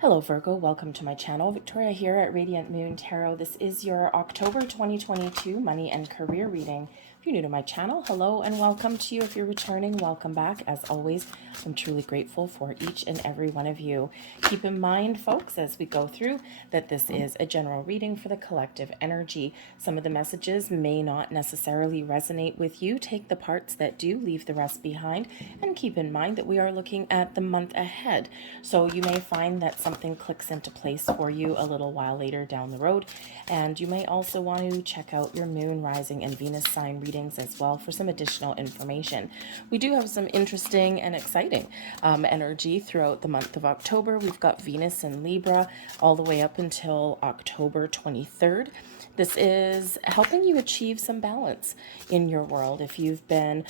Hello Virgo, welcome to my channel. Victoria here at Radiant Moon Tarot. This is your October 2022 money and career reading. If you're new to my channel, hello and welcome to you. If you're returning, welcome back. As always, I'm truly grateful for each and every one of you. Keep in mind, folks, as we go through, that this is a general reading for the collective energy. Some of the messages may not necessarily resonate with you. Take the parts that do, leave the rest behind, and keep in mind that we are looking at the month ahead. So you may find that something clicks into place for you a little while later down the road. And you may also want to check out your moon, rising, and Venus sign readings as well for some additional information. We do have some interesting and exciting energy throughout the month of October. We've got Venus in Libra all the way up until October 23rd. This is helping you achieve some balance in your world. If you've been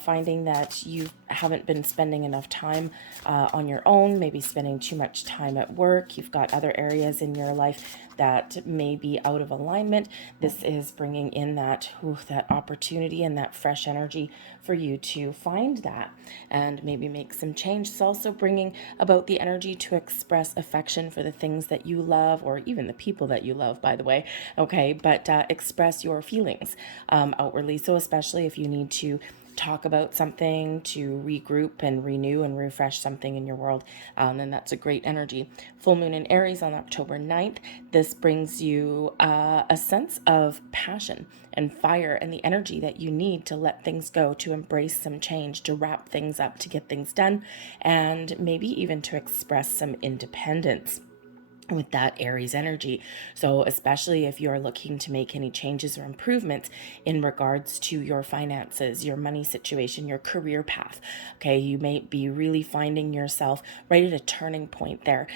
finding that you haven't been spending enough time on your own, maybe spending too much time at work, you've got other areas in your life that may be out of alignment, this is bringing in that opportunity and that fresh energy for you to find that and maybe make some change. It's also bringing about the energy to express affection for the things that you love, or even the people that you love, by the way. Okay, but express your feelings outwardly. So especially if you need to talk about something, to regroup and renew and refresh something in your world, then that's a great energy. Full moon in Aries on October 9th. This brings you a sense of passion and fire and the energy that you need to let things go, to embrace some change, to wrap things up, to get things done, and maybe even to express some independence with that Aries energy. So especially if you're looking to make any changes or improvements in regards to your finances, your money situation, your career path, okay, you may be really finding yourself right at a turning point there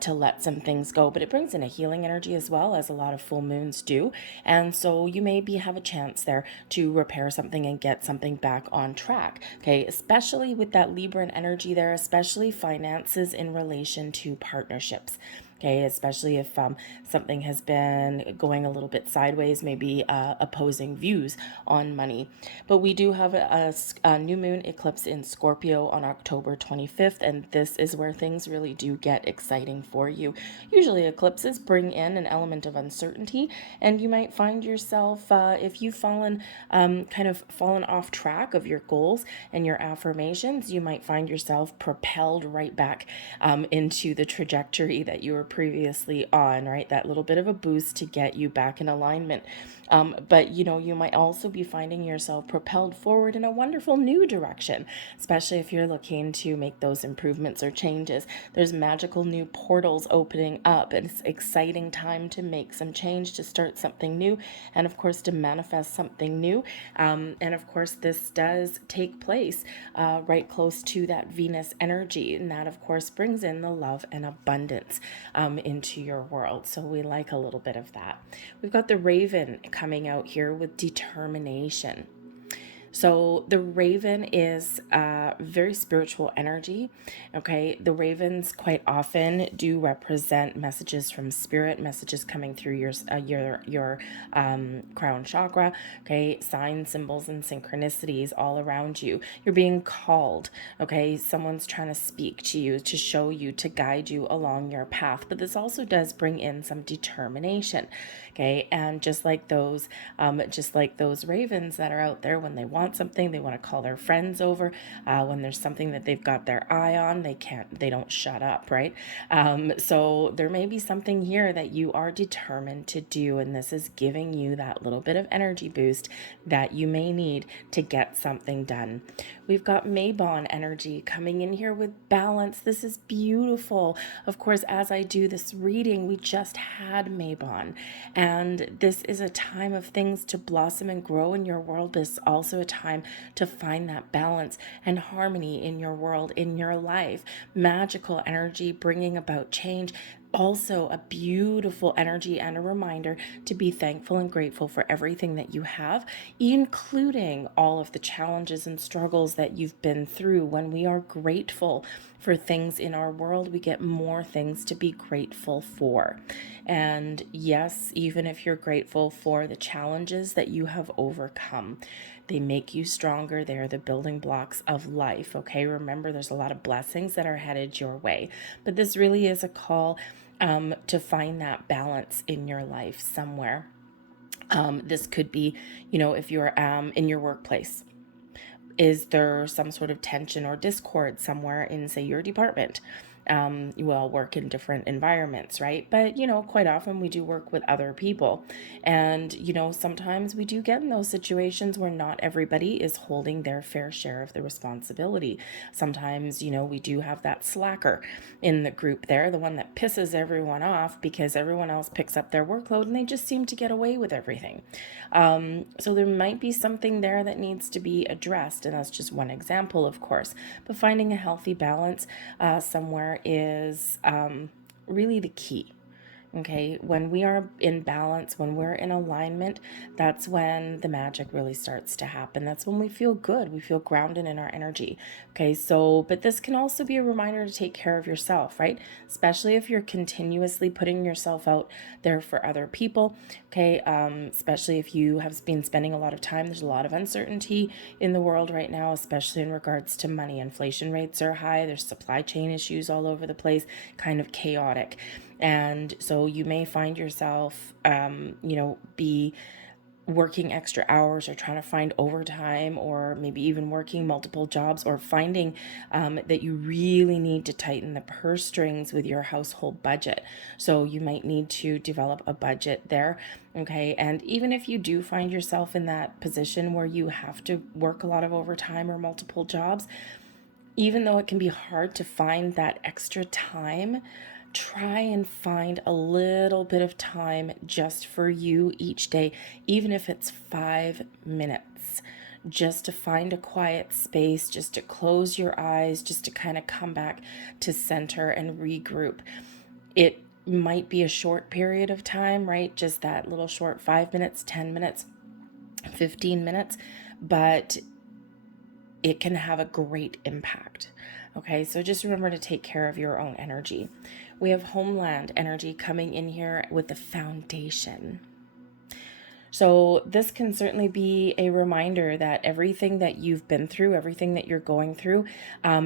to let some things go. But it brings in a healing energy as well, as a lot of full moons do. And so you maybe have a chance there to repair something and get something back on track, okay, especially with that Libran energy there, especially finances in relation to partnerships. Okay, especially if something has been going a little bit sideways, maybe opposing views on money. But we do have a new moon eclipse in Scorpio on October 25th, and this is where things really do get exciting for you. Usually eclipses bring in an element of uncertainty, and you might find yourself, if you've fallen off track of your goals and your affirmations, you might find yourself propelled right back into the trajectory that you were previously on, right? That little bit of a boost to get you back in alignment. But you might also be finding yourself propelled forward in a wonderful new direction, especially if you're looking to make those improvements or changes. There's magical new portals opening up, and it's an exciting time to make some change, to start something new, and of course to manifest something new. And of course this does take place right close to that Venus energy, and that of course brings in the love and abundance into your world. So we like a little bit of that. We've got the Raven coming out here with determination. So the Raven is very spiritual energy. Okay, the Ravens quite often do represent messages from spirit, messages coming through your crown chakra. Okay, signs, symbols, and synchronicities all around you. You're being called. Okay, someone's trying to speak to you, to show you, to guide you along your path. But this also does bring in some determination. Okay, and just like those ravens that are out there, when they want something, they want to call their friends over. When there's something that they've got their eye on, they don't shut up, right? So there may be something here that you are determined to do, and this is giving you that little bit of energy boost that you may need to get something done. We've got Mabon energy coming in here with balance. This is beautiful. Of course, as I do this reading, we just had Mabon, and this is a time of things to blossom and grow in your world, but it's also a time to find that balance and harmony in your world, in your life. Magical energy bringing about change. Also a beautiful energy and a reminder to be thankful and grateful for everything that you have, including all of the challenges and struggles that you've been through. When we are grateful for things in our world, we get more things to be grateful for. And yes, even if you're grateful for the challenges that you have overcome, they make you stronger. They're the building blocks of life. Okay, remember, there's a lot of blessings that are headed your way, but this really is a call to find that balance in your life somewhere. This could be, if you're in your workplace, is there some sort of tension or discord somewhere in, say, your department? You all work in different environments, right? But, quite often we do work with other people. And, sometimes we do get in those situations where not everybody is holding their fair share of the responsibility. Sometimes, we do have that slacker in the group there, the one that pisses everyone off because everyone else picks up their workload and they just seem to get away with everything. So there might be something there that needs to be addressed. And that's just one example, of course. But finding a healthy balance somewhere is really the key. Okay, when we are in balance, when we're in alignment, that's when the magic really starts to happen. That's when we feel good. We feel grounded in our energy. Okay, so, but this can also be a reminder to take care of yourself, right? Especially if you're continuously putting yourself out there for other people. Okay, especially if you have been spending a lot of time. There's a lot of uncertainty in the world right now, especially in regards to money. Inflation rates are high. There's supply chain issues all over the place, kind of chaotic. And so you may find yourself, be working extra hours or trying to find overtime, or maybe even working multiple jobs, or finding that you really need to tighten the purse strings with your household budget. So you might need to develop a budget there. Okay. And even if you do find yourself in that position where you have to work a lot of overtime or multiple jobs, even though it can be hard to find that extra time, try and find a little bit of time just for you each day, even if it's 5 minutes, just to find a quiet space, just to close your eyes, just to kind of come back to center and regroup. It might be a short period of time, right? Just that little short 5 minutes, 10 minutes, 15 minutes, but it can have a great impact. Okay, so just remember to take care of your own energy. We have homeland energy coming in here with the foundation. So this can certainly be a reminder that everything that you've been through, everything that you're going through,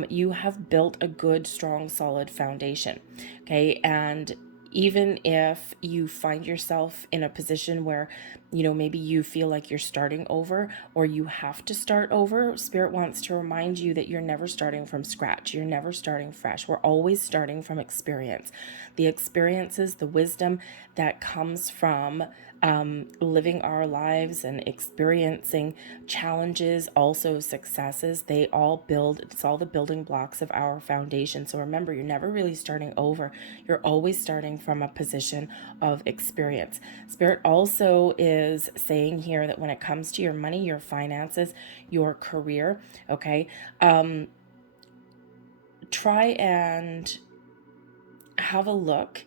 you have built a good, strong, solid foundation. Okay, and even if you find yourself in a position where, maybe you feel like you're starting over or you have to start over, Spirit wants to remind you that you're never starting from scratch. You're never starting fresh. We're always starting from experience. The experiences, the wisdom that comes from living our lives and experiencing challenges, also successes, they all build, it's all the building blocks of our foundation. So remember, you're never really starting over. You're always starting from a position of experience. Spirit also is saying here that when it comes to your money, your finances, your career, okay, try and have a look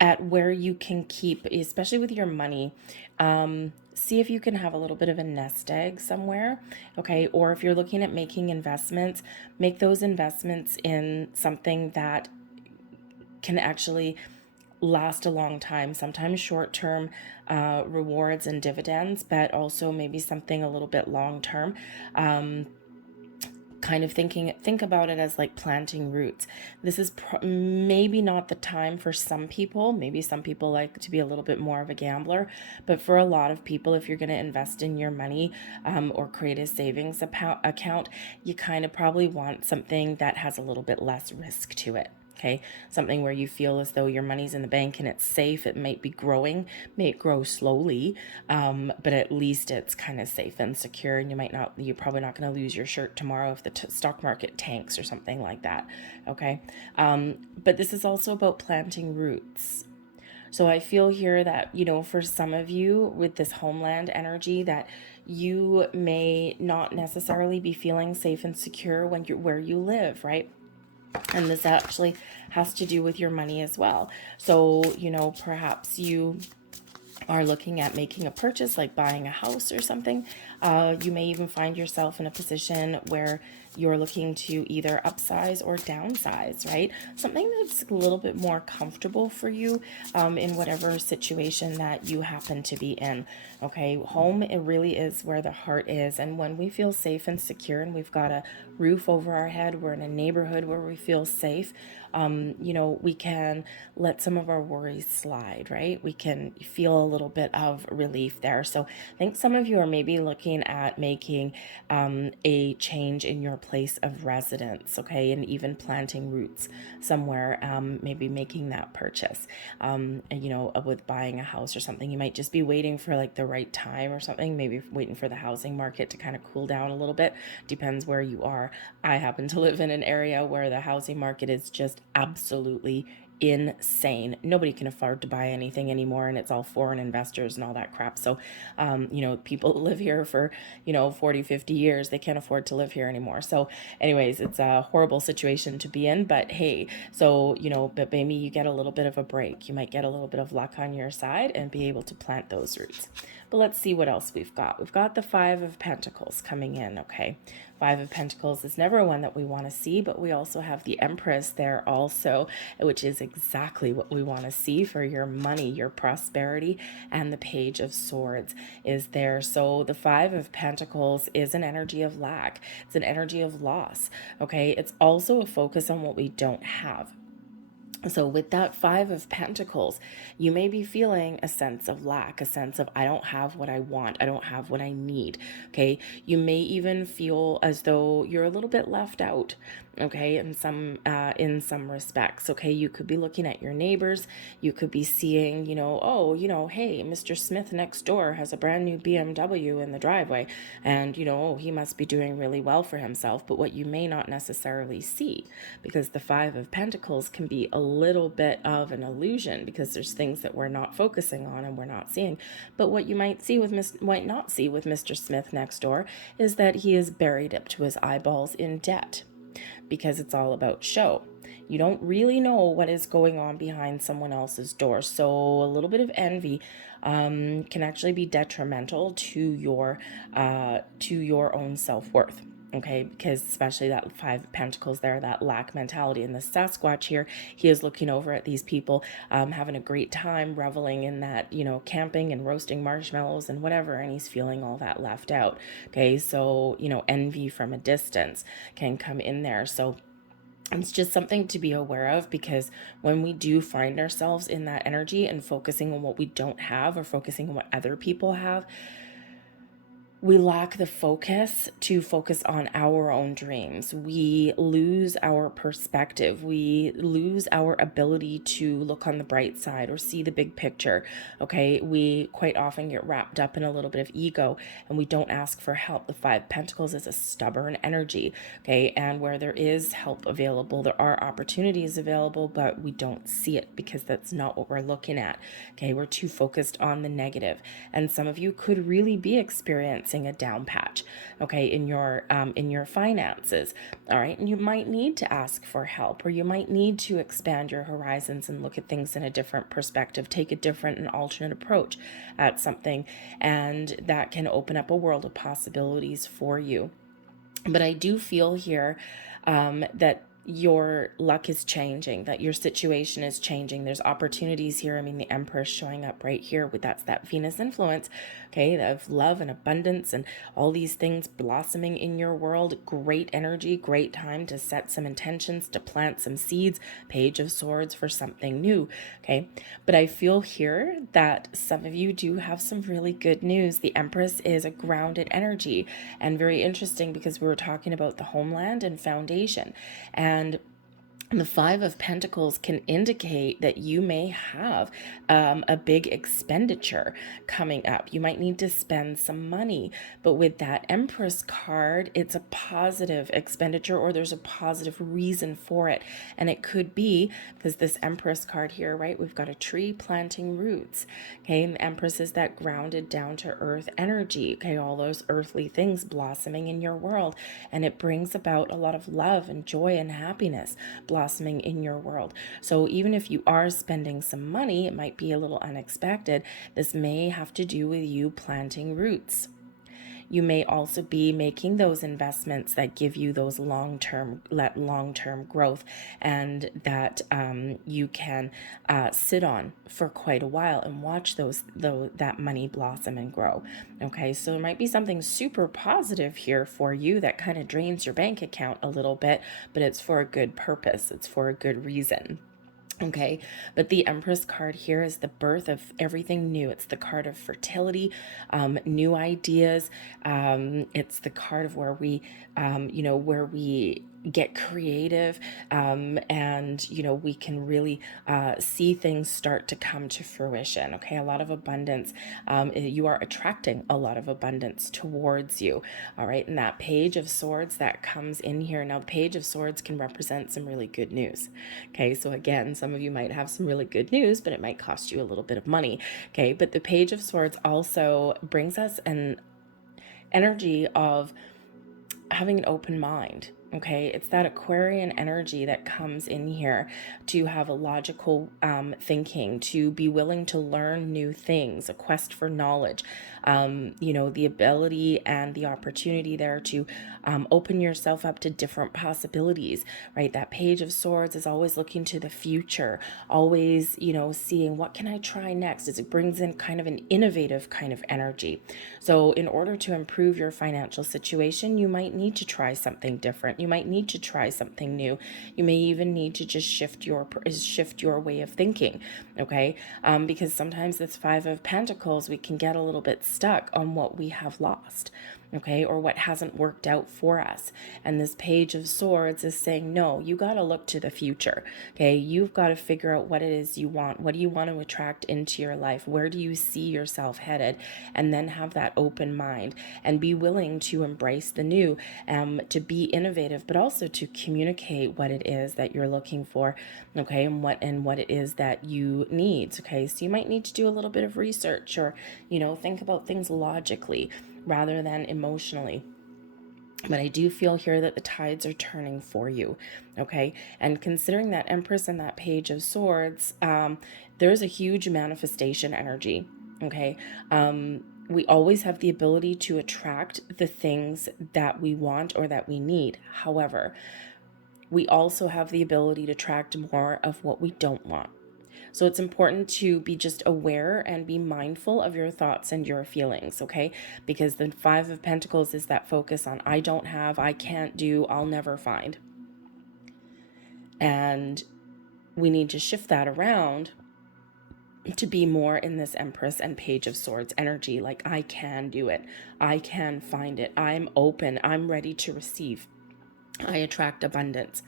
at where you can keep, especially with your money. See if you can have a little bit of a nest egg somewhere, okay? Or if you're looking at making investments, make those investments in something that can actually last a long time, sometimes short-term rewards and dividends, but also maybe something a little bit long-term. Kind of think about it as like planting roots. This is maybe not the time for some people. Maybe some people like to be a little bit more of a gambler, but for a lot of people, if you're going to invest in your money or create a savings account, you kind of probably want something that has a little bit less risk to it. Okay, something where you feel as though your money's in the bank and it's safe. It might be growing, may grow slowly, but at least it's kind of safe and secure. And you're probably not going to lose your shirt tomorrow if the stock market tanks or something like that. Okay, but this is also about planting roots. So I feel here that, for some of you with this homeland energy, that you may not necessarily be feeling safe and secure when you're where you live, right? And this actually has to do with your money as well. So, perhaps you are looking at making a purchase, like buying a house or something. You may even find yourself in a position where you're looking to either upsize or downsize, right? Something that's a little bit more comfortable for you in whatever situation that you happen to be in. Okay, home, it really is where the heart is. And when we feel safe and secure and we've got a roof over our head, we're in a neighborhood where we feel safe, we can let some of our worries slide, right? We can feel a little bit of relief there. So I think some of you are maybe looking at making a change in your place of residence, okay, and even planting roots somewhere, maybe making that purchase, with buying a house or something. You might just be waiting for like the right time or something, maybe waiting for the housing market to kind of cool down a little bit. Depends where you are. I happen to live in an area where the housing market is just absolutely insane. Nobody can afford to buy anything anymore, and it's all foreign investors and all that crap. So people live here for 40, 50 years, they can't afford to live here anymore. So anyways, it's a horrible situation to be in, but hey, so but maybe you get a little bit of a break. You might get a little bit of luck on your side and be able to plant those roots. But let's see what else we've got. We've got the Five of Pentacles coming in, okay? Five of Pentacles is never one that we want to see, but we also have the Empress there also, which is exactly what we want to see for your money, your prosperity, and the Page of Swords is there. So the Five of Pentacles is an energy of lack. It's an energy of loss, okay? It's also a focus on what we don't have. So with that Five of Pentacles, you may be feeling a sense of lack, a sense of I don't have what I want, I don't have what I need, okay? You may even feel as though you're a little bit left out, okay, in some respects, okay? You could be looking at your neighbors, you could be seeing, hey, Mr. Smith next door has a brand new BMW in the driveway, and, he must be doing really well for himself. But what you may not necessarily see, because the Five of Pentacles can be a little bit of an illusion, because there's things that we're not focusing on and we're not seeing. But what you might not see with Mr. Smith next door is that he is buried up to his eyeballs in debt, because it's all about show. You don't really know what is going on behind someone else's door. So a little bit of envy can actually be detrimental to your own self-worth. Okay, because especially that Five of Pentacles there, that lack mentality. And the Sasquatch here, he is looking over at these people having a great time, reveling in that, camping and roasting marshmallows and whatever, and he's feeling all that left out. Okay, so, envy from a distance can come in there. So it's just something to be aware of, because when we do find ourselves in that energy and focusing on what we don't have or focusing on what other people have, we lack the focus to focus on our own dreams. We lose our perspective. We lose our ability to look on the bright side or see the big picture. Okay, we quite often get wrapped up in a little bit of ego and we don't ask for help. The Five of Pentacles is a stubborn energy. Okay, and where there is help available, there are opportunities available, but we don't see it because that's not what we're looking at. Okay, we're too focused on the negative. And some of you could really be experiencing a down patch, okay, in your finances. All right, and you might need to ask for help, or you might need to expand your horizons and look at things in a different perspective, take a different and alternate approach at something, and that can open up a world of possibilities for you. But I do feel here that your luck is changing, that your situation is changing. There's opportunities here. I mean, the Empress showing up right here with that's that Venus influence, okay, of love and abundance and all these things blossoming in your world. Great energy, great time to set some intentions, to plant some seeds. Page of Swords for something new, okay? But I feel here that some of you do have some really good news. The Empress is a grounded energy, and very interesting because we were talking about the homeland and foundation. And The Five of Pentacles can indicate that you may have a big expenditure coming up. You might need to spend some money, but with that Empress card, it's a positive expenditure, or there's a positive reason for it. And it could be because this Empress card here, right, we've got a tree planting roots. Okay, and the Empress is that grounded down to earth energy. Okay, all those earthly things blossoming in your world, and it brings about a lot of love and joy and happiness blossoming in your world. So even if you are spending some money, it might be a little unexpected. This may have to do with you planting roots. You may also be making those investments that give you those long-term growth, and that you can sit on for quite a while and watch that money blossom and grow. Okay, so there might be something super positive here for you that kind of drains your bank account a little bit, but it's for a good purpose. It's for a good reason. Okay, but the Empress card here is the birth of everything new. It's the card of fertility, new ideas. It's the card of where we, where we get creative, and we can really see things start to come to fruition. Okay, a lot of abundance. You are attracting a lot of abundance towards you. All right, and that Page of Swords that comes in here. Now, the Page of Swords can represent some really good news. Okay, so again, some of you might have some really good news, but it might cost you a little bit of money. Okay, but the Page of Swords also brings us an energy of having an open mind. Okay, it's that Aquarian energy that comes in here to have a logical thinking, to be willing to learn new things, a quest for knowledge, the ability and the opportunity there to open yourself up to different possibilities, right? That Page of Swords is always looking to the future, always, seeing what can I try next, as it brings in kind of an innovative kind of energy. So in order to improve your financial situation, you might need to try something different. You might need to try something new. You may even need to just shift your way of thinking, okay? Because sometimes this Five of Pentacles, we can get a little bit stuck on what we have lost, okay, or what hasn't worked out for us. And this Page of Swords is saying, no, you got to look to the future, okay? You've got to figure out what it is you want. What do you want to attract into your life? Where do you see yourself headed? And then have that open mind and be willing to embrace the new, to be innovative, but also to communicate what it is that you're looking for, okay, and what it is that you need, okay? So you might need to do a little bit of research, or, think about things logically rather than emotionally. But I do feel here that the tides are turning for you, okay? And considering that Empress and that Page of Swords, there's a huge manifestation energy, okay? We always have the ability to attract the things that we want or that we need. However, we also have the ability to attract more of what we don't want. So it's important to be just aware and be mindful of your thoughts and your feelings, okay? Because the Five of Pentacles is that focus on I don't have, I can't do, I'll never find. And we need to shift that around to be more in this Empress and Page of Swords energy, like I can do it, I can find it, I'm open, I'm ready to receive, I attract abundance.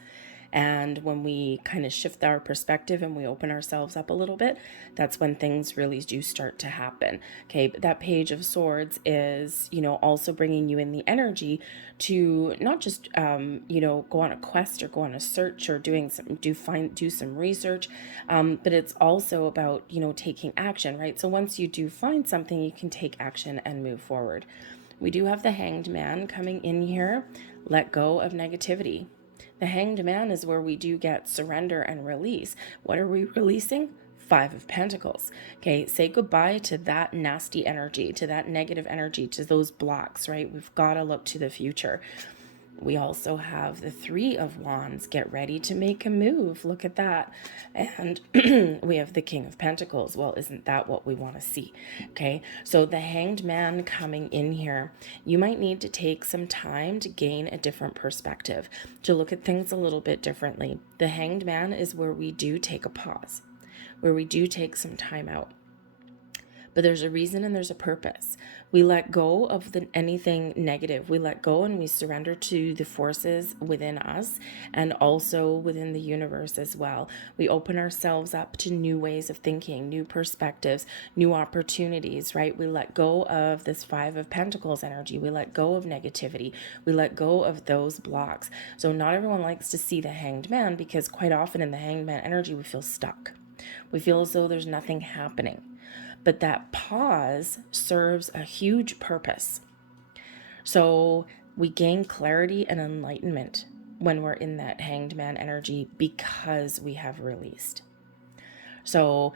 And when we kind of shift our perspective and we open ourselves up a little bit, that's when things really do start to happen. Okay, but that Page of Swords is, also bringing you in the energy to not just, go on a quest or go on a search or do some research, but it's also about, taking action, right? So once you do find something, you can take action and move forward. We do have the Hanged Man coming in here. Let go of negativity. The Hanged Man is where we do get surrender and release. What are we releasing? Five of Pentacles. Okay, say goodbye to that nasty energy, to that negative energy, to those blocks, right? We've got to look to the future. We also have the Three of Wands. Get ready to make a move. Look at that. And we have the King of Pentacles. Well, isn't that what we want to see? Okay, so the Hanged Man coming in here, you might need to take some time to gain a different perspective, to look at things a little bit differently. The Hanged Man is where we do take a pause, where we do take some time out. But there's a reason and there's a purpose. We let go of anything negative. We let go and we surrender to the forces within us and also within the universe as well. We open ourselves up to new ways of thinking, new perspectives, new opportunities, right? We let go of this Five of Pentacles energy. We let go of negativity. We let go of those blocks. So not everyone likes to see the Hanged Man, because quite often in the Hanged Man energy, we feel stuck. We feel as though there's nothing happening. But that pause serves a huge purpose. So we gain clarity and enlightenment when we're in that Hanged Man energy because we have released. So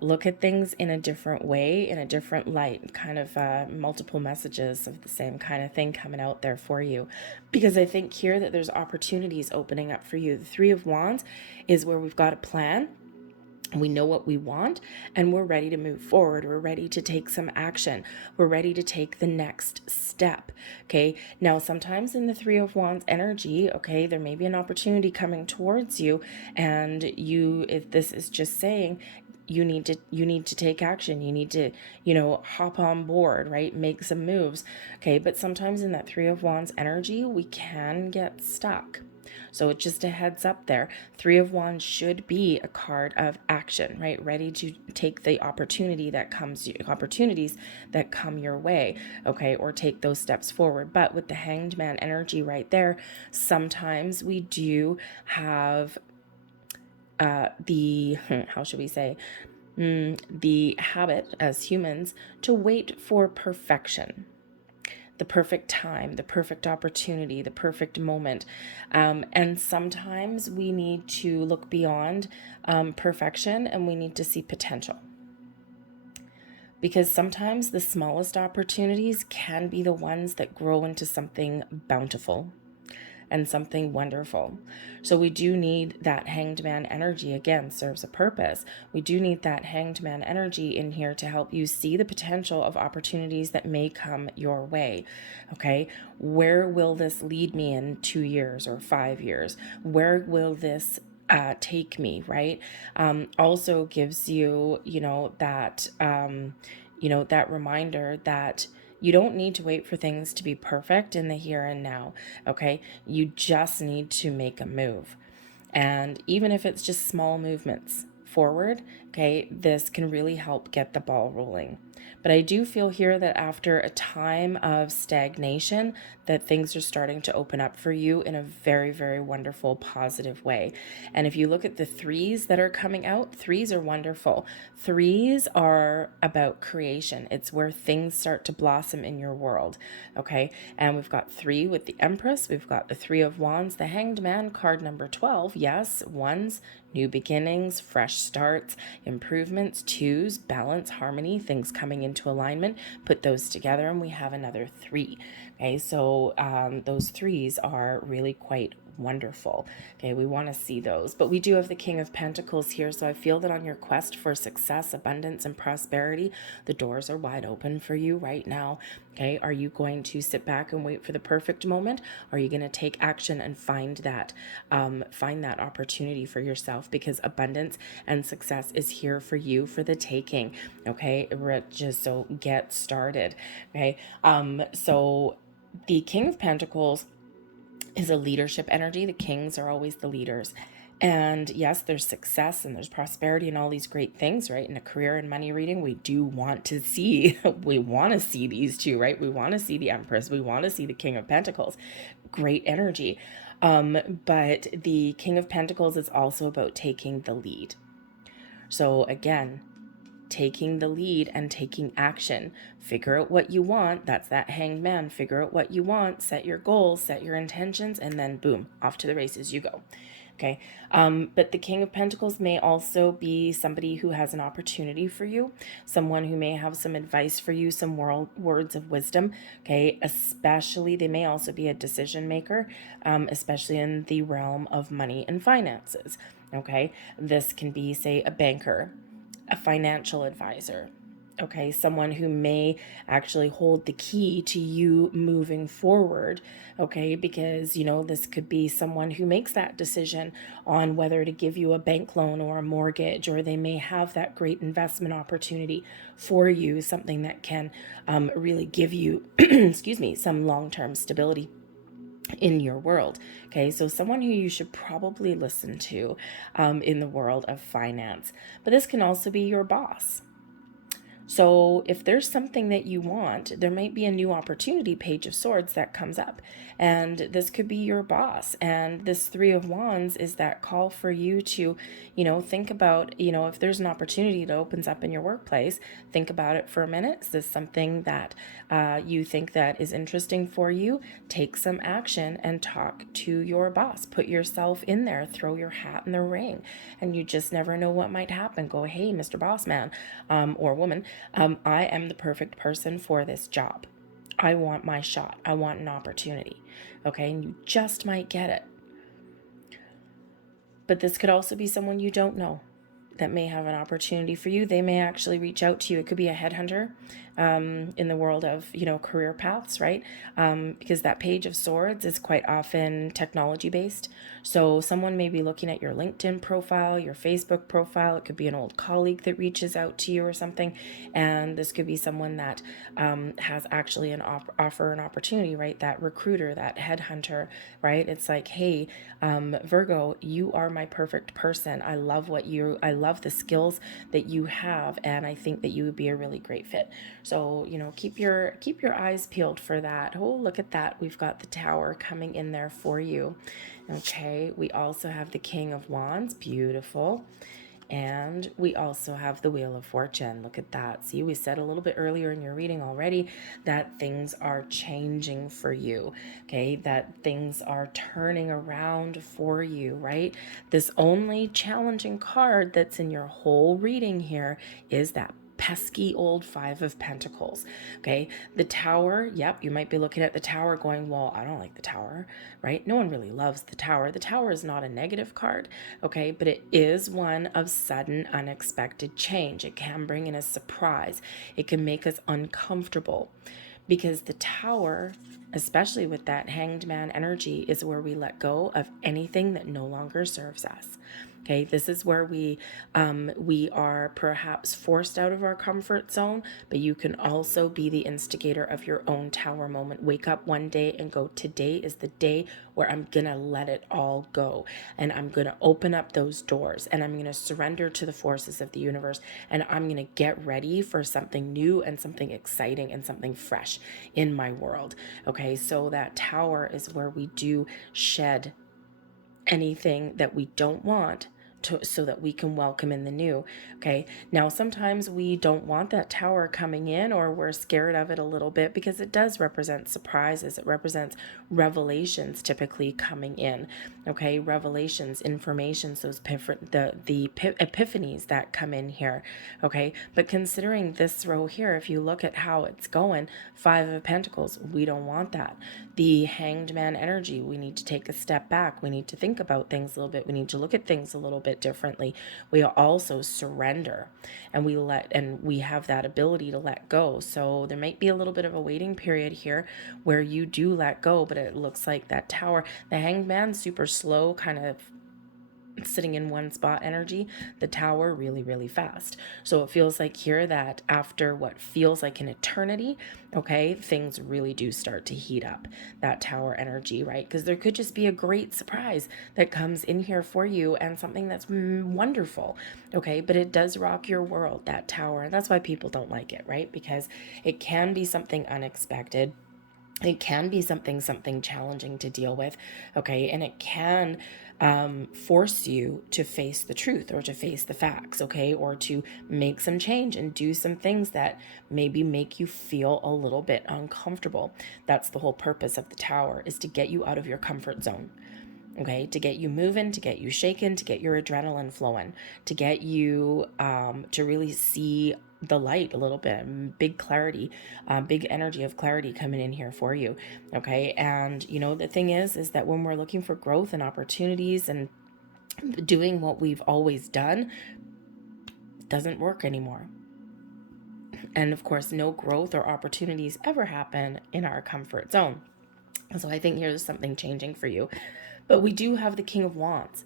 look at things in a different way, in a different light, kind of multiple messages of the same kind of thing coming out there for you. Because I think here that there's opportunities opening up for you. The Three of Wands is where we've got a plan. We know what we want and we're ready to move forward. We're ready to take some action. We're ready to take the next step. Okay. Now, sometimes in the Three of Wands energy, okay, there may be an opportunity coming towards you, and if this is just saying, you need to take action. You need to, hop on board, right? Make some moves. Okay. But sometimes in that Three of Wands energy, we can get stuck. So it's just a heads up there. Three of Wands should be a card of action, right? Ready to take the opportunities that come your way, okay? Or take those steps forward. But with the Hanged Man energy right there, sometimes we do have the habit as humans to wait for perfection. The perfect time, the perfect opportunity, the perfect moment. And sometimes we need to look beyond perfection, and we need to see potential. Because sometimes the smallest opportunities can be the ones that grow into something bountiful and something wonderful. So we do need that Hanged Man energy. Again, serves a purpose. We do need that Hanged Man energy in here to help you see the potential of opportunities that may come your way. Okay, where will this lead me in 2 years or 5 years? Where will this take me, right? Also gives you, that reminder that you don't need to wait for things to be perfect in the here and now, okay? You just need to make a move. And even if it's just small movements forward, okay, this can really help get the ball rolling. But I do feel here that after a time of stagnation, that things are starting to open up for you in a very, very wonderful, positive way. And if you look at the threes that are coming out, threes are wonderful. Threes are about creation. It's where things start to blossom in your world, okay? And we've got three with the Empress. We've got the Three of Wands, the Hanged Man, card number 12. Yes, ones, new beginnings, fresh starts, improvements. Twos, balance, harmony, things coming into alignment. Put those together and we have another three. Okay, so those threes are really quite wonderful. Okay, we want to see those. But we do have the King of Pentacles here, so I feel that on your quest for success, abundance, and prosperity, the doors are wide open for you right now. Okay, are you going to sit back and wait for the perfect moment? Are you going to take action and find that opportunity for yourself? Because abundance and success is here for you for the taking. Okay, just so get started. Okay, so the King of Pentacles is a leadership energy. The kings are always the leaders. And yes, there's success and there's prosperity and all these great things, right? In a career and money reading, we do want to see, these two, right? We want to see the Empress. We want to see the King of Pentacles. Great energy. But the King of Pentacles is also about taking the lead. So again, taking the lead and taking action. Figure out what you want. That's that Hanged Man. Figure out what you want, set your goals, set your intentions, and then boom, off to the races you go. Okay. But the King of Pentacles may also be somebody who has an opportunity for you, someone who may have some advice for you, some words of wisdom. Okay. Especially, they may also be a decision maker, especially in the realm of money and finances. Okay. This can be, say, a banker, a financial advisor, Okay, someone who may actually hold the key to you moving forward, okay, because, this could be someone who makes that decision on whether to give you a bank loan or a mortgage, or they may have that great investment opportunity for you, something that can really give you, excuse me, some long-term stability in your world. Okay, so someone who you should probably listen to in the world of finance. But this can also be your boss. So if there's something that you want, there might be a new opportunity, Page of Swords, that comes up. And this could be your boss. And this Three of Wands is that call for you to, think about, if there's an opportunity that opens up in your workplace, think about it for a minute. Is this something that you think that is interesting for you? Take some action and talk to your boss. Put yourself in there, throw your hat in the ring, and you just never know what might happen. Go, hey, Mr. Boss Man or woman, I am the perfect person for this job. I want my shot. I want an opportunity. Okay, and you just might get it. But this could also be someone you don't know that may have an opportunity for you. They may actually reach out to you. It could be a headhunter in the world of, career paths, right? Because that Page of Swords is quite often technology based. So someone may be looking at your LinkedIn profile, your Facebook profile. It could be an old colleague that reaches out to you or something. And this could be someone that has actually an offer, an opportunity, right? That recruiter, that headhunter, right? It's like, hey, Virgo, you are my perfect person. I love the skills that you have, and I think that you would be a really great fit. So, keep your eyes peeled for that. Oh, look at that. We've got the Tower coming in there for you. Okay, we also have the King of Wands. Beautiful. And we also have the Wheel of Fortune. Look at that. See, we said a little bit earlier in your reading already that things are changing for you, okay? That things are turning around for you, right? This only challenging card that's in your whole reading here is that pesky old Five of Pentacles. Okay, the Tower, yep, you might be looking at the Tower going, well, I don't like the Tower, right? No one really loves the Tower. The Tower is not a negative card, okay, but it is one of sudden unexpected change. It can bring in a surprise. It can make us uncomfortable, because the Tower, especially with that Hanged Man energy, is where we let go of anything that no longer serves us. Okay, this is where we are perhaps forced out of our comfort zone, but you can also be the instigator of your own Tower moment. Wake up one day and go, today is the day where I'm gonna let it all go, and I'm gonna open up those doors, and I'm gonna surrender to the forces of the universe, and I'm gonna get ready for something new and something exciting and something fresh in my world. Okay, so that Tower is where we do shed anything that we don't want so that we can welcome in the new. Okay, now sometimes we don't want that Tower coming in, or we're scared of it a little bit, because it does represent surprises. It represents revelations typically coming in. Okay, revelations, informations, those the epiphanies that come in here. Okay, but considering this row here, if you look at how it's going, Five of Pentacles, we don't want that. The Hanged Man energy, we need to take a step back. We need to think about things a little bit. We need to look at things a little bit differently. We also surrender, and we have that ability to let go. So there might be a little bit of a waiting period here where you do let go, but it looks like that Tower, the Hanged Man, super slow, kind of sitting in one spot energy, the Tower really, really fast. So it feels like here that after what feels like an eternity, okay, things really do start to heat up, that Tower energy, right? Because there could just be a great surprise that comes in here for you, and something that's wonderful, okay? But it does rock your world, that Tower, and that's why people don't like it, right? Because it can be something unexpected. It can be something challenging to deal with, okay? And it can force you to face the truth, or to face the facts, okay? Or to make some change and do some things that maybe make you feel a little bit uncomfortable. That's the whole purpose of the Tower, is to get you out of your comfort zone. Okay, to get you moving, to get you shaken, to get your adrenaline flowing, to get you to really see the light a little bit, big clarity, big energy of clarity coming in here for you. Okay, and the thing is that when we're looking for growth and opportunities and doing what we've always done, it doesn't work anymore. And of course, no growth or opportunities ever happen in our comfort zone. So I think here's something changing for you. But we do have the King of Wands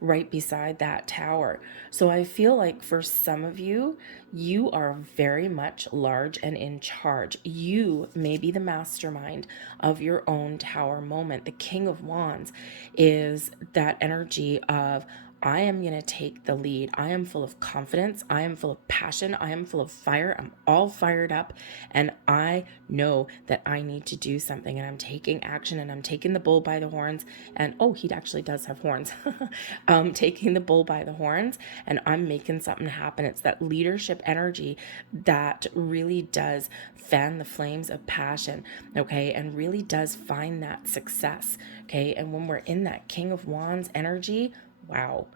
right beside that tower. So I feel like for some of you, you are very much large and in charge. You may be the mastermind of your own tower moment. The King of Wands is that energy of, I am going to take the lead. I am full of confidence. I am full of passion. I am full of fire. I'm all fired up. And I know that I need to do something. And I'm taking action, and I'm taking the bull by the horns. And oh, he actually does have horns. Taking the bull by the horns, and I'm making something happen. It's that leadership energy that really does fan the flames of passion. Okay. And really does find that success. Okay. And when we're in that King of Wands energy, wow,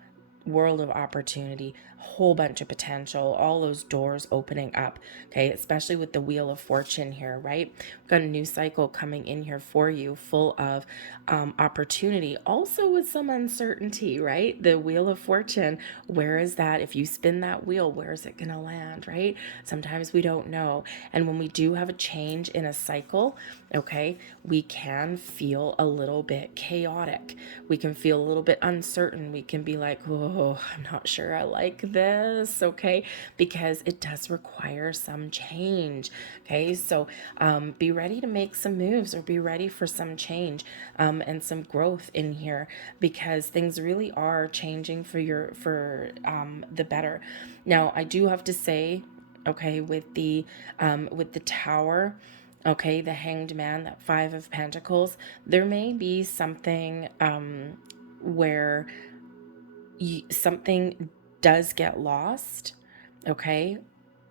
world of opportunity, whole bunch of potential, all those doors opening up. Okay, especially with the Wheel of Fortune here, right? We've got a new cycle coming in here for you, full of opportunity, also with some uncertainty, right? The Wheel of Fortune, where is that? If you spin that wheel, where is it going to land, right? Sometimes we don't know. And when we do have a change in a cycle, okay, we can feel a little bit chaotic. We can feel a little bit uncertain. We can be like, oh, I'm not sure I like this, okay? Because it does require some change, okay? So be ready to make some moves, or be ready for some change and some growth in here, because things really are changing for the better. Now, I do have to say, okay, with the tower, okay, the Hanged Man, that Five of Pentacles, there may be something where something does get lost, okay,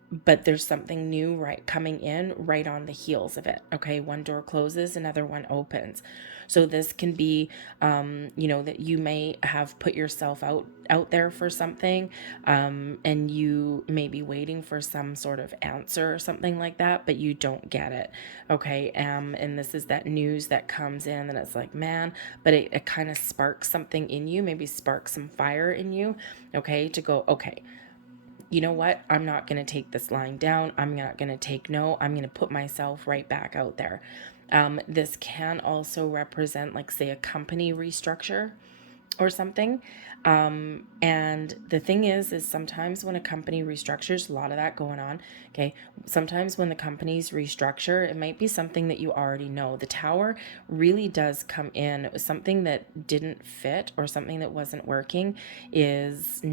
but there's something new right coming in right on the heels of it. Okay, one door closes, another one opens. So this can be that you may have put yourself out there for something, and you may be waiting for some sort of answer or something like that, but you don't get it. Okay, and this is that news that comes in, and it's like, man, but it kind of sparks something in you, maybe sparks some fire in you, okay, to go, okay, you know what? I'm not going to take this lying down. I'm not going to take no. I'm going to put myself right back out there. This can also represent, like, say, a company restructure or something. And the thing is sometimes when a company restructures, a lot of that going on, okay, sometimes when the companies restructure, it might be something that you already know. The tower really does come in. It was something that didn't fit, or something that wasn't working is,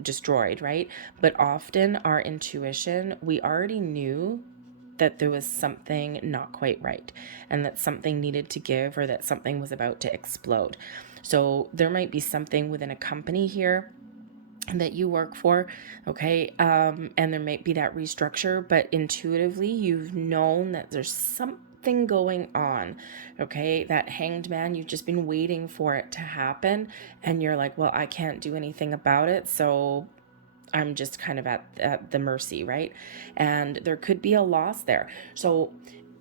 destroyed, right? But often our intuition, we already knew that there was something not quite right, and that something needed to give, or that something was about to explode. So there might be something within a company here that you work for, okay, and there might be that restructure, but intuitively you've known that there's something going on, okay? That Hanged Man, you've just been waiting for it to happen, and you're like, well, I can't do anything about it, so I'm just kind of at the mercy, right? And there could be a loss there. So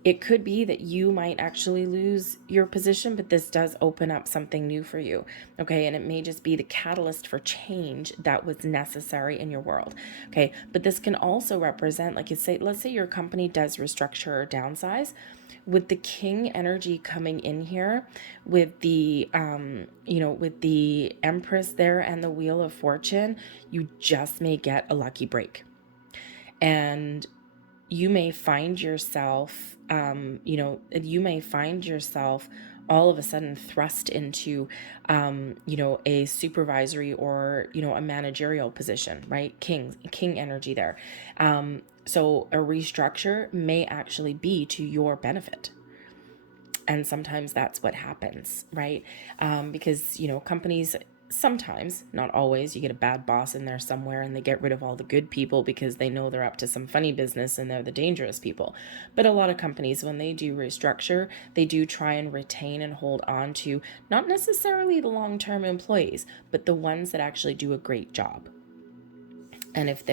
it could be that you might actually lose your position, but this does open up something new for you, okay? And it may just be the catalyst for change that was necessary in your world, okay? But this can also represent, like, let's say your company does restructure or downsize. With the King energy coming in here, with the with the Empress there and the Wheel of Fortune, you just may get a lucky break, and you may find yourself all of a sudden thrust into a supervisory or a managerial position, right? King energy there. So a restructure may actually be to your benefit, and sometimes that's what happens, right? Because companies, sometimes, not always, you get a bad boss in there somewhere, and they get rid of all the good people because they know they're up to some funny business and they're the dangerous people. But a lot of companies, when they do restructure, they do try and retain and hold on to not necessarily the long-term employees, but the ones that actually do a great job. And if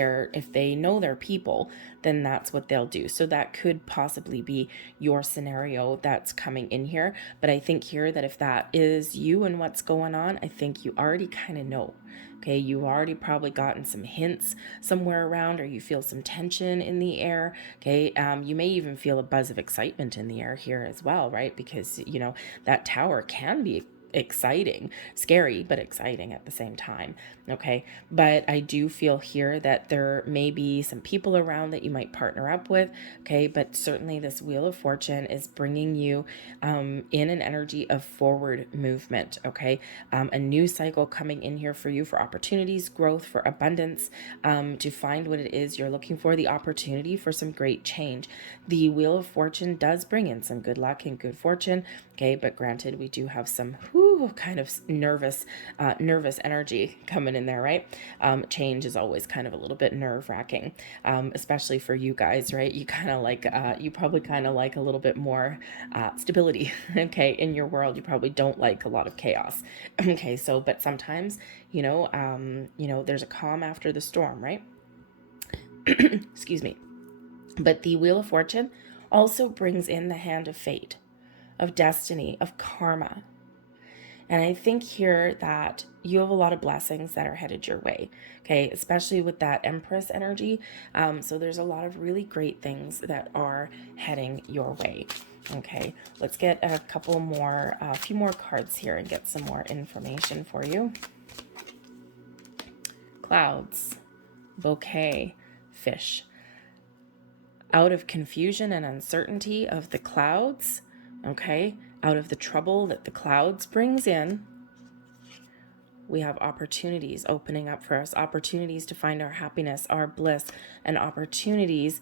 they know their people, then that's what they'll do. So that could possibly be your scenario that's coming in here. But I think here that if that is you and what's going on, I think you already kind of know. Okay, you've already probably gotten some hints somewhere around, or you feel some tension in the air. Okay, you may even feel a buzz of excitement in the air here as well, right? Because, you know, that Tower can be exciting, scary, but exciting at the same time. Okay, but I do feel here that there may be some people around that you might partner up with. Okay, but certainly this Wheel of Fortune is bringing you in an energy of forward movement. Okay, a new cycle coming in here for you, for opportunities, growth, for abundance, to find what it is you're looking for, the opportunity for some great change. The Wheel of Fortune does bring in some good luck and good fortune. Okay, but granted, we do have some kind of nervous energy coming in there, right? Change is always kind of a little bit nerve-wracking, especially for you guys, right? You kind of like, you probably kind of like a little bit more stability, okay, in your world. You probably don't like a lot of chaos, okay? So, but sometimes, you know, there's a calm after the storm, right? Excuse me. But the Wheel of Fortune also brings in the hand of fate, of destiny, of karma. And I think here that you have a lot of blessings that are headed your way, okay, especially with that Empress energy. So there's a lot of really great things that are heading your way. Okay, let's get a couple more, a few more cards here and get some more information for you. Clouds, bouquet, fish. Out of confusion and uncertainty of the clouds, okay, out of the trouble that the clouds brings in, we have opportunities opening up for us, opportunities to find our happiness, our bliss, and opportunities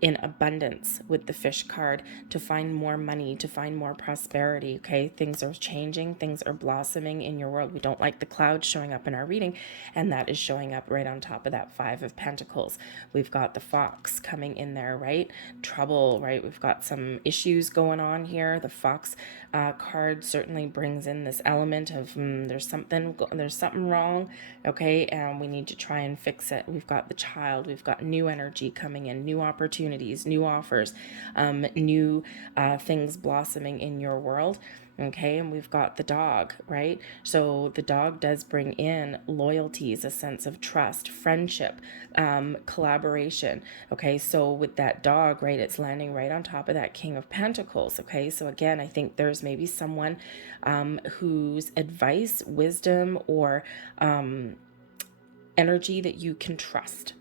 in abundance with the fish card, to find more money, to find more prosperity. Okay, things are changing, things are blossoming in your world. We don't like the clouds showing up in our reading, and that is showing up right on top of that Five of Pentacles. We've got the Fox coming in there, right? Trouble, right? We've got some issues going on here. The Fox card certainly brings in this element of there's something wrong, okay, and we need to try and fix it. We've got the Child, we've got new energy coming in, new opportunities, new offers, new things blossoming in your world. Okay, and we've got the Dog, right? So the Dog does bring in loyalties, a sense of trust, friendship, collaboration. Okay, so with that Dog, right, it's landing right on top of that King of Pentacles. Okay, so again, I think there's maybe someone whose advice, wisdom, or energy that you can trust.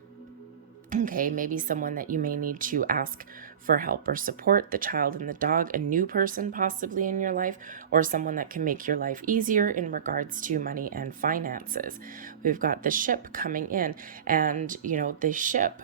Okay, maybe someone that you may need to ask for help or support, the Child and the Dog, a new person possibly in your life, or someone that can make your life easier in regards to money and finances. We've got the Ship coming in, and you know, the Ship,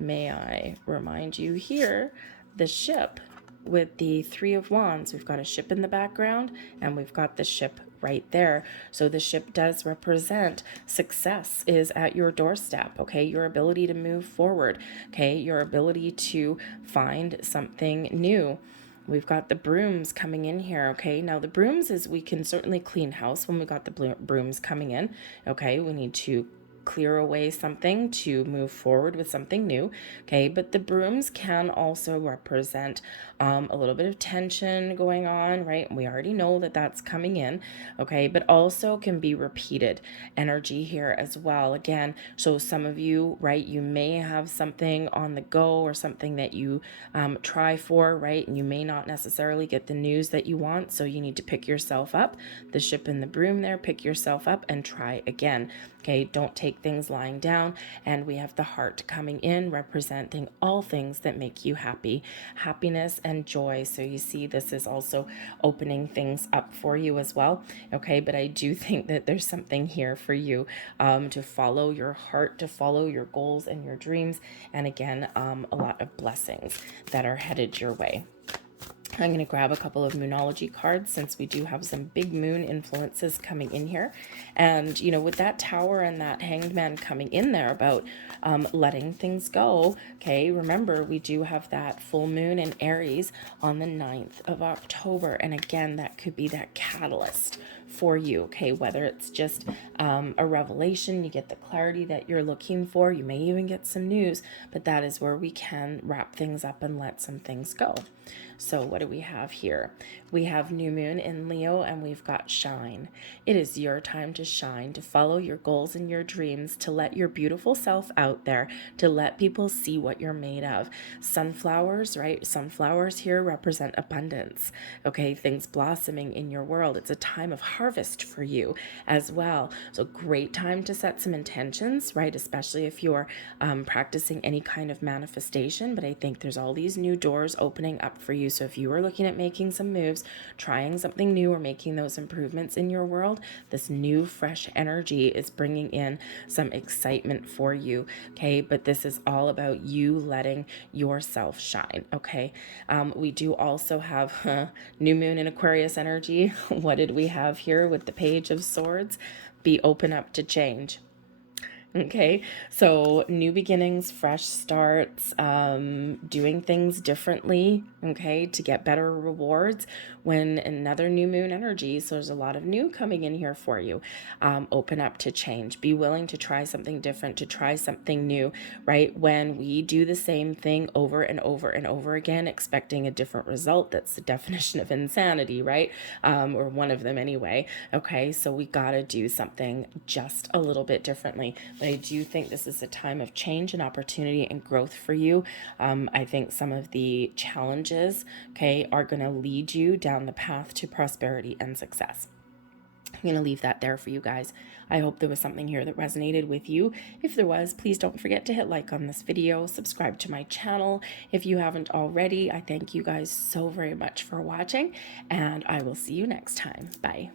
may I remind you here, the Ship with the Three of Wands, we've got a ship in the background and we've got the ship right there. So the ship does represent success is at your doorstep, okay? Your ability to move forward, okay? Your ability to find something new. We've got the brooms coming in here, okay? Now the brooms is, we can certainly clean house when we got the brooms coming in, okay? We need to clear away something to move forward with something new, okay? But the brooms can also represent a little bit of tension going on, right? We already know that that's coming in, okay? But also can be repeated energy here as well. Again, so some of you, right, you may have something on the go or something that you try for, right? And you may not necessarily get the news that you want, so you need to pick yourself up. The Ship and the broom there, pick yourself up and try again. Okay, don't take things lying down. And we have the Heart coming in, representing all things that make you happy, happiness and joy. So you see, this is also opening things up for you as well. Okay, but I do think that there's something here for you to follow your heart, to follow your goals and your dreams. And again, a lot of blessings that are headed your way. I'm going to grab a couple of Moonology cards since we do have some big moon influences coming in here. And, you know, with that Tower and that Hanged Man coming in there about letting things go, okay, remember, we do have that full moon in Aries on the 9th of October. And again, that could be that catalyst for you, okay, whether it's just a revelation, you get the clarity that you're looking for, you may even get some news, but that is where we can wrap things up and let some things go. So what do we have here? We have new moon in Leo, and we've got shine. It is your time to shine, to follow your goals and your dreams, to let your beautiful self out there, to let people see what you're made of. Sunflowers, right? Sunflowers here represent abundance. Okay, things blossoming in your world. It's a time of harvest for you as well. So great time to set some intentions, right? Especially if you're practicing any kind of manifestation. But I think there's all these new doors opening up for you. So if you are looking at making some moves, trying something new, or making those improvements in your world, this new fresh energy is bringing in some excitement for you. Okay, but this is all about you letting yourself shine. Okay, we do also have new moon in Aquarius energy. What did we have here with the Page of Swords? Be open up to change. Okay, so new beginnings, fresh starts, doing things differently, okay, to get better rewards when another new moon energy. So there's a lot of new coming in here for you. Open up to change. Be willing to try something different, to try something new, right? When we do the same thing over and over and over again, expecting a different result, that's the definition of insanity, right? Or one of them anyway. Okay, so we got to do something just a little bit differently. But I do think this is a time of change and opportunity and growth for you. I think some of the challenges, okay, are going to lead you down the path to prosperity and success. I'm going to leave that there for you guys. I hope there was something here that resonated with you. If there was, please don't forget to hit like on this video, subscribe to my channel if you haven't already. I thank you guys so very much for watching, and I will see you next time. Bye.